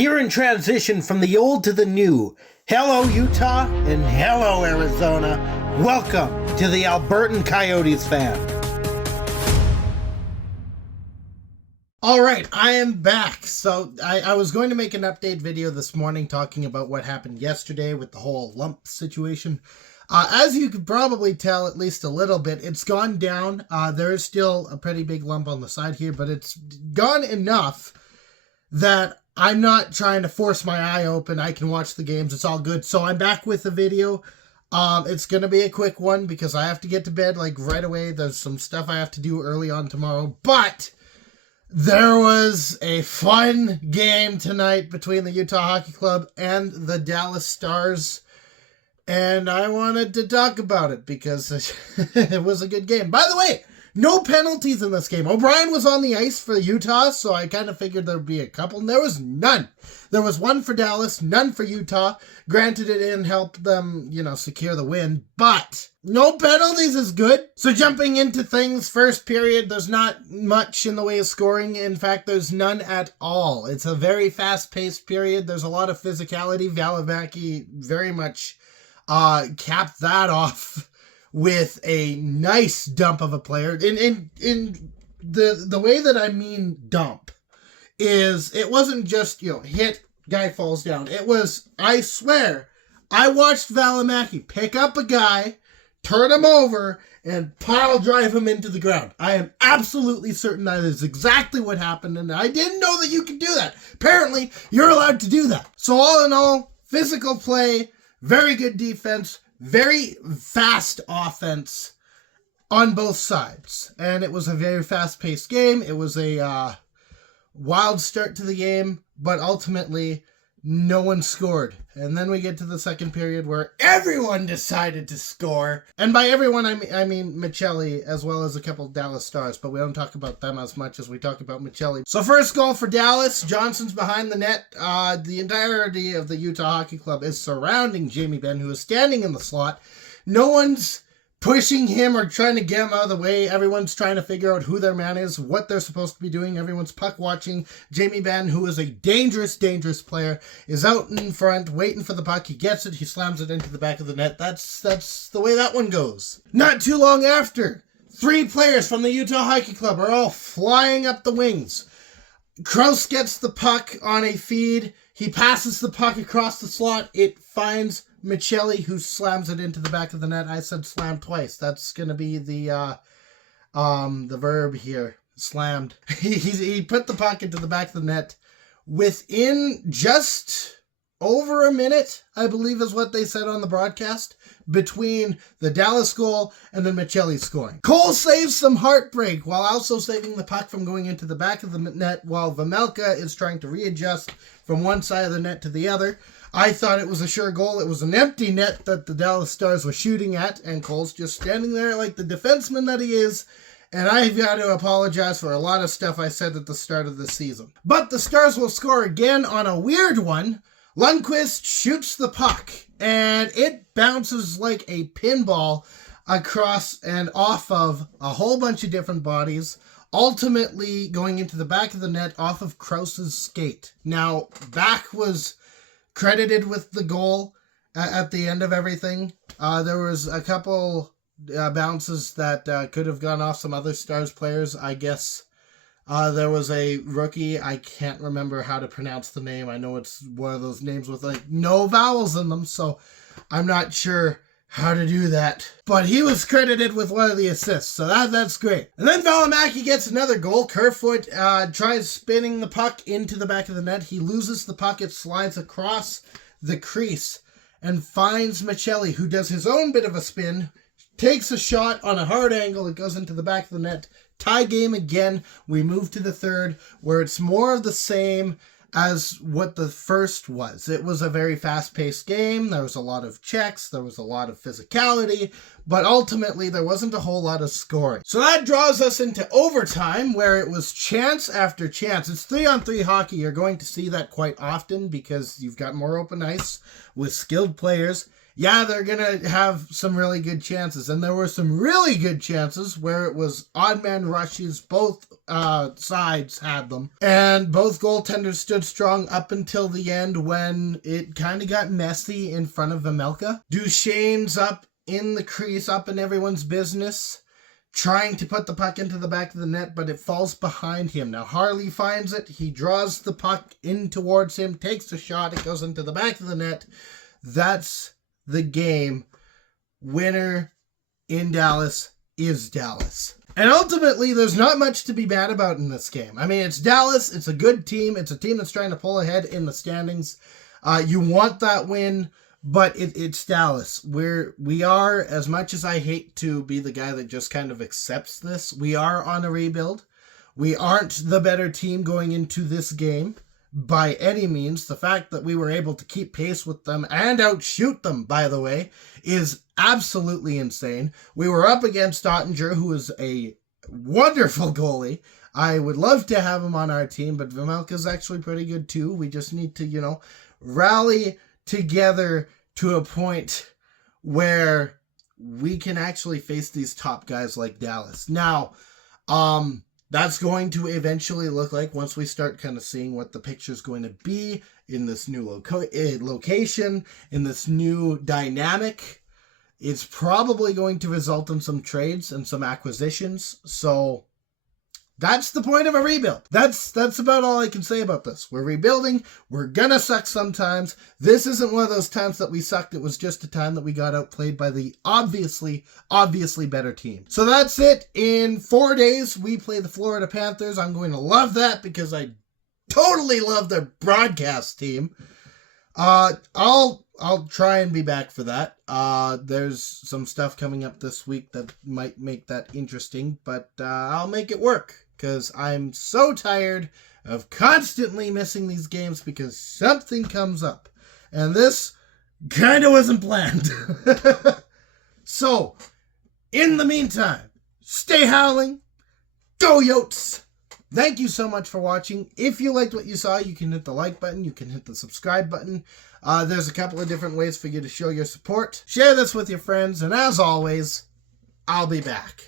Here in transition from the old to the new. Hello, Utah, and hello, Arizona. Welcome to the Albertan Coyotes Fan. All right, I am back. So I was going to make an update video this morning talking about what happened yesterday with the whole lump situation. As you could probably tell, at least a little bit, it's gone down. There is still a pretty big lump on the side here, but it's gone enough that I'm not trying to force my eye open. I can watch the games. It's all good. So I'm back with the video. It's going to be a quick one because I have to get to bed like right away. There's some stuff I have to do early on tomorrow. But there was a fun game tonight between the Utah Hockey Club and the Dallas Stars. And I wanted to talk about it because it was a good game. By the way, no penalties in this game. O'Brien was on the ice for Utah, so I kind of figured there would be a couple. And there was none. There was one for Dallas, none for Utah. Granted, it didn't help them, secure the win. But no penalties is good. So jumping into things, first period, there's not much in the way of scoring. In fact, there's none at all. It's a very fast-paced period. There's a lot of physicality. Valimaki very much capped that off with a nice dump of a player. In the way that I mean dump is it wasn't just, hit, guy falls down. It was, I swear, I watched Valimaki pick up a guy, turn him over, and pile drive him into the ground. I am absolutely certain that is exactly what happened, and I didn't know that you could do that. Apparently, you're allowed to do that. So all in all, physical play, very good defense, very fast offense on both sides. And it was a very fast-paced game. It was a wild start to the game, but ultimately no one scored. And then we get to the second period where everyone decided to score. And by everyone, I mean Michelli as well as a couple of Dallas Stars, but we don't talk about them as much as we talk about Michelli. So first goal for Dallas. Johnson's behind the net. The entirety of the Utah Hockey Club is surrounding Jamie Benn, who is standing in the slot. No one's pushing him or trying to get him out of the way. Everyone's trying to figure out who their man is, what they're supposed to be doing. Everyone's puck watching. Jamie Benn, who is a dangerous, dangerous player, is out in front waiting for the puck. He gets it. He slams it into the back of the net. That's the way that one goes. Not too long after, 3 players from the Utah Hockey Club are all flying up the wings. Kraus gets the puck on a feed. He passes the puck across the slot. It finds Michelli, who slams it into the back of the net. I said slam twice. That's going to be the verb here. Slammed. He put the puck into the back of the net within just over a minute, I believe is what they said on the broadcast, between the Dallas goal and then Michelli scoring. Cole saves some heartbreak while also saving the puck from going into the back of the net while Vejmelka is trying to readjust from one side of the net to the other. I thought it was a sure goal. It was an empty net that the Dallas Stars were shooting at, and Cole's just standing there like the defenseman that he is, and I've got to apologize for a lot of stuff I said at the start of the season. But the Stars will score again on a weird one. Lundqvist shoots the puck, and it bounces like a pinball across and off of a whole bunch of different bodies, ultimately going into the back of the net off of Kraus's skate. Now, Back was credited with the goal at the end of everything. There was a couple bounces that could have gone off some other Stars players. I guess there was a rookie. I can't remember how to pronounce the name. I know it's one of those names with like no vowels in them, so I'm not sure how to do that. But he was credited with one of the assists, so that's great. And then Valimaki gets another goal. Kerfoot tries spinning the puck into the back of the net. He loses the puck. It slides across the crease and finds Michelli, who does his own bit of a spin, takes a shot on a hard angle. It goes into the back of the net. Tie game again. We move to the third, where it's more of the same as what the first was. It was a very fast-paced game. There was a lot of checks. There was a lot of physicality. But ultimately, there wasn't a whole lot of scoring. So that draws us into overtime, where it was chance after chance. It's 3-on-3 hockey. You're going to see that quite often because you've got more open ice with skilled players. yeah, they're going to have some really good chances. And there were some really good chances where it was odd man rushes. Both sides had them. And both goaltenders stood strong up until the end when it kind of got messy in front of Vemelka. Duchesne's up in the crease, up in everyone's business, trying to put the puck into the back of the net, but it falls behind him. Now, Harley finds it. He draws the puck in towards him, takes a shot. It goes into the back of the net. That's the game. Winner in Dallas is Dallas. And ultimately, there's not much to be bad about in this game. I mean, it's Dallas. It's a good team. It's a team that's trying to pull ahead in the standings. You want that win, but it's Dallas. We are, as much as I hate to be the guy that just kind of accepts this, we are on a rebuild. We aren't the better team going into this game by any means. The fact that we were able to keep pace with them and outshoot them, by the way, is absolutely insane. We were up against Ottinger, who is a wonderful goalie. I would love to have him on our team, but Vemelka's actually pretty good too. We just need to, rally together to a point where we can actually face these top guys like Dallas. Now, that's going to eventually look like, once we start kind of seeing what the picture's going to be in this new location, in this new dynamic, it's probably going to result in some trades and some acquisitions. So that's the point of a rebuild. That's about all I can say about this. We're rebuilding. We're gonna suck sometimes. This isn't one of those times that we sucked. It was just a time that we got outplayed by the obviously better team. So that's it. In 4 days, we play the Florida Panthers. I'm going to love that because I totally love their broadcast team. I'll try and be back for that. There's some stuff coming up this week that might make that interesting, but I'll make it work because I'm so tired of constantly missing these games because something comes up. And this kind of wasn't planned. So, in the meantime, stay howling. Go Yotes! Thank you so much for watching. If you liked what you saw, you can hit the like button. You can hit the subscribe button. There's a couple of different ways for you to show your support. Share this with your friends. And as always, I'll be back.